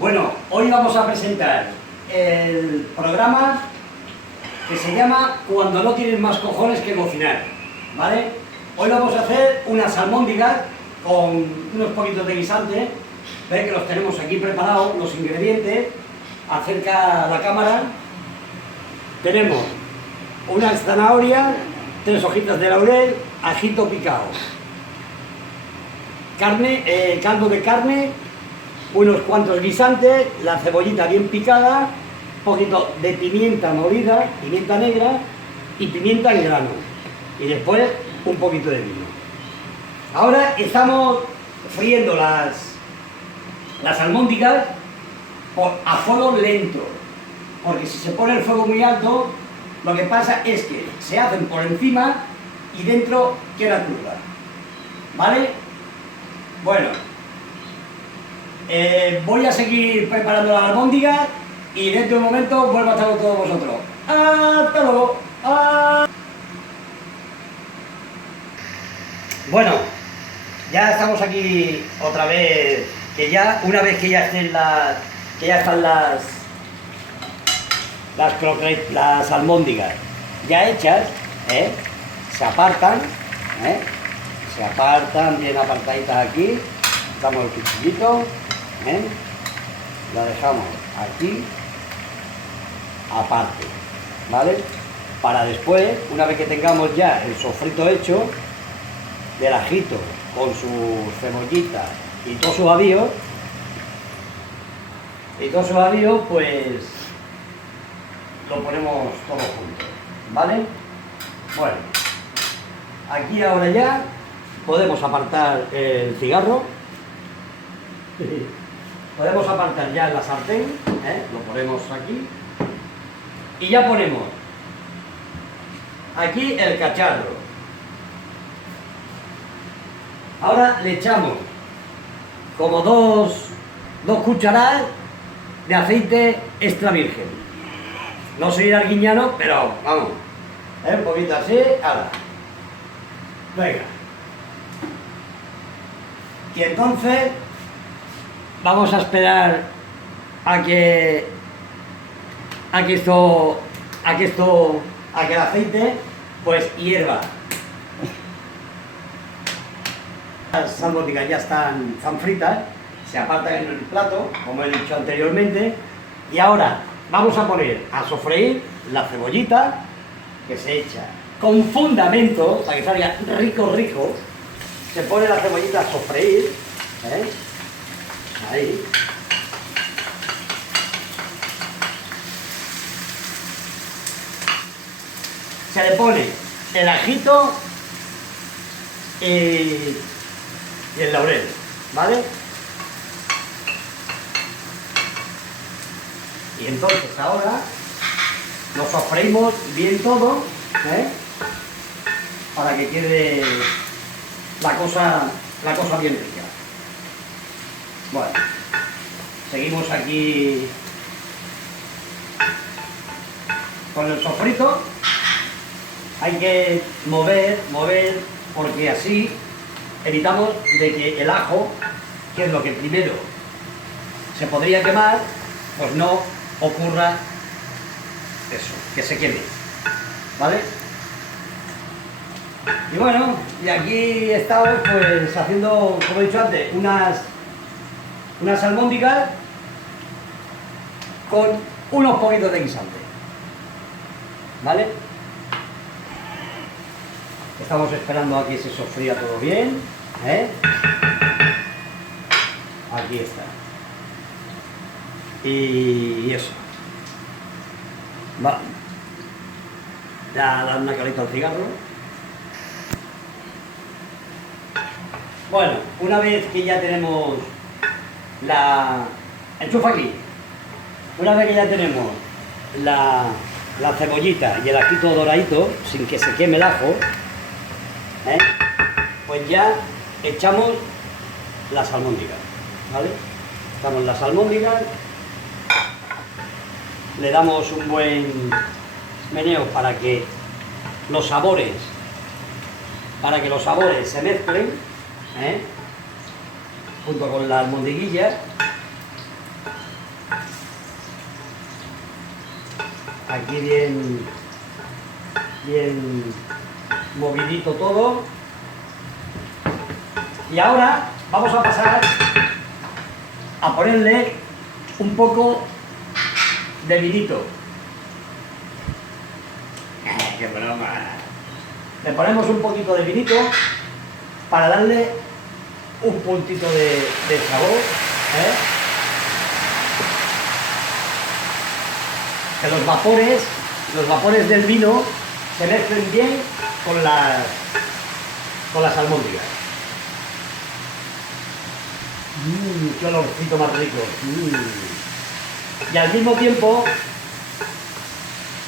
Bueno, hoy vamos a presentar el programa que se llama Cuando no tienes más cojones que cocinar, ¿vale? Hoy vamos a hacer unas albóndigas con unos poquitos de guisante. Veis que los tenemos aquí preparados, los ingredientes. Acerca la cámara. Tenemos una zanahoria, 3 hojitas de laurel, ajito picado, carne, caldo de carne, unos cuantos guisantes, la cebollita bien picada, un poquito de pimienta molida, pimienta negra y pimienta en grano. Y después un poquito de vino. Ahora estamos friendo las albóndigas a fuego lento, porque si se pone el fuego muy alto, lo que pasa es que se hacen por encima y dentro queda cruda, ¿vale? Bueno, voy a seguir preparando las albóndigas y dentro de un momento vuelvo a estar con todos vosotros. ¡Hasta luego! Bueno, ya estamos aquí otra vez, que ya, una vez que ya estén están las albóndigas ya hechas, se apartan, bien apartaditas aquí, damos el cuchillito, la dejamos aquí, aparte, ¿vale? Para después, una vez que tengamos ya el sofrito hecho, del ajito, con su cebollita y todos sus avíos, pues lo ponemos todo junto, ¿vale? Bueno, aquí ahora ya podemos apartar el cigarro, podemos apartar ya la sartén, lo ponemos aquí, y ya ponemos aquí el cacharro. Ahora le echamos como dos cucharadas de aceite extra virgen. No soy arguiñano, pero vamos, un poquito así, ahora. Venga. Y entonces vamos a esperar a que el aceite pues hierva. Las albóndigas ya están fritas, se apartan en el plato, como he dicho anteriormente, y ahora vamos a poner a sofreír la cebollita, que se echa con fundamento, para que salga rico, se pone la cebollita a sofreír, ahí. Se le pone el ajito y el laurel, ¿vale? Y entonces ahora lo sofreímos bien todo, para que quede la cosa bien rica. Bueno, seguimos aquí con el sofrito. Hay que mover, porque así evitamos de que el ajo, que es lo que primero se podría quemar, pues no ocurra eso, que se queme, ¿vale? Y bueno, y aquí estamos pues haciendo, como he dicho antes, unas albóndigas con unos poquitos de guisante, ¿vale? Estamos esperando a que se sofría todo bien, Aquí está. Y eso. Va. Ya dar una calita al cigarro. Bueno, una vez que ya tenemos enchufa aquí. Una vez que ya tenemos la cebollita y el ajito doradito, sin que se queme el ajo, pues ya echamos las albóndigas, ¿vale? Echamos las albóndigas, le damos un buen meneo para que los sabores se mezclen, junto con la almondiguilla, Aquí bien, bien movidito todo. Y ahora vamos a pasar a ponerle un poco de vinito. ¡Qué broma! Le ponemos un poquito de vinito para darle un puntito de sabor, ¿eh? Que los vapores del vino se mezclen bien con las almóndigas. ¡Qué olorcito más rico! Y al mismo tiempo,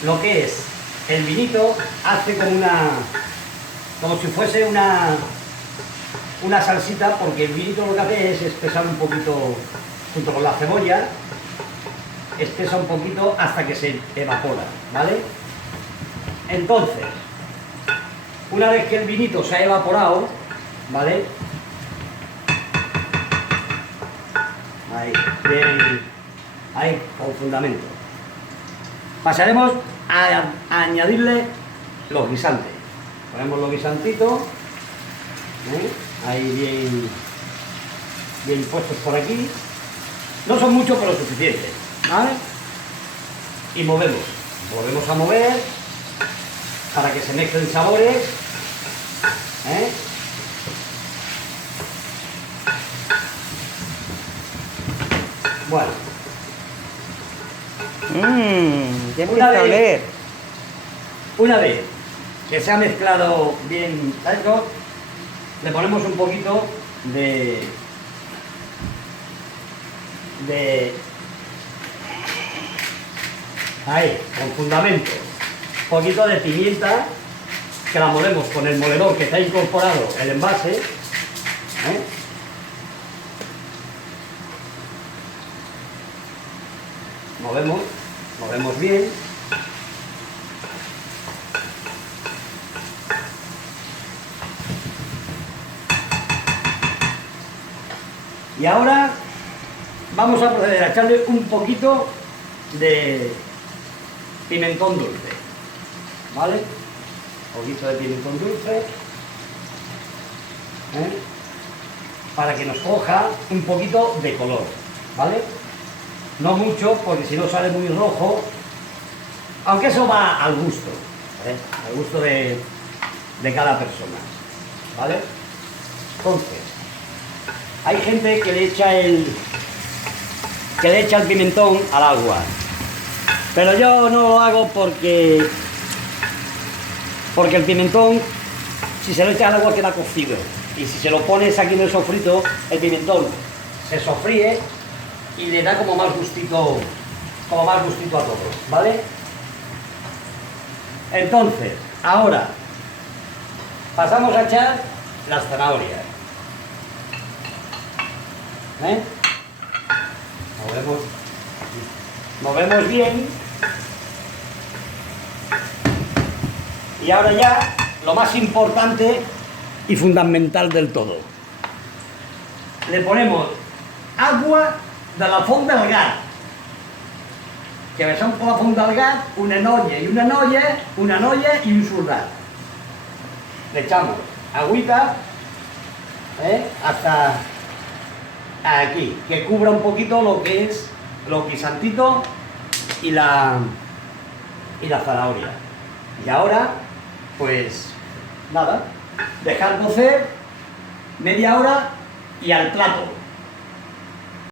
lo que es el vinito hace como si fuese una salsita, porque el vinito lo que hace es espesar un poquito, junto con la cebolla, espesa un poquito hasta que se evapora, ¿vale? Entonces, una vez que el vinito se ha evaporado, ¿vale? Ahí, bien, ahí, con fundamento. Pasaremos a añadirle los guisantes. Ponemos los guisantitos, ahí bien puestos por aquí. No son muchos, pero suficientes, ¿vale? Y volvemos a mover para que se mezclen sabores, ¿eh? Bueno, ya empieza a oler. Una vez que se ha mezclado bien esto, le ponemos un poquito de ahí, con fundamento, un poquito de pimienta, que la molemos con el moledor que está incorporado el envase, ¿eh? Movemos bien. Y ahora vamos a proceder a echarle un poquito de pimentón dulce, ¿vale? Un poquito de pimentón dulce, ¿eh? Para que nos coja un poquito de color, ¿vale? No mucho, porque si no sale muy rojo, aunque eso va al gusto, ¿eh? Al gusto de cada persona, ¿vale? Entonces, hay gente que le echa el pimentón al agua, pero yo no lo hago porque el pimentón, si se lo echa al agua, queda cocido, y si se lo pones aquí en el sofrito, el pimentón se sofríe y le da como más gustito a todo, ¿vale? Entonces, ahora pasamos a echar las zanahorias, ¿eh? Movemos bien. Y ahora ya lo más importante y fundamental del todo, le ponemos agua de la font del gat, que vessem per la font del gat una nolla y un soldat. Le echamos agüita, hasta aquí, que cubra un poquito lo que es los guisantitos y la zanahoria. Y ahora, pues nada, dejar cocer media hora y al plato.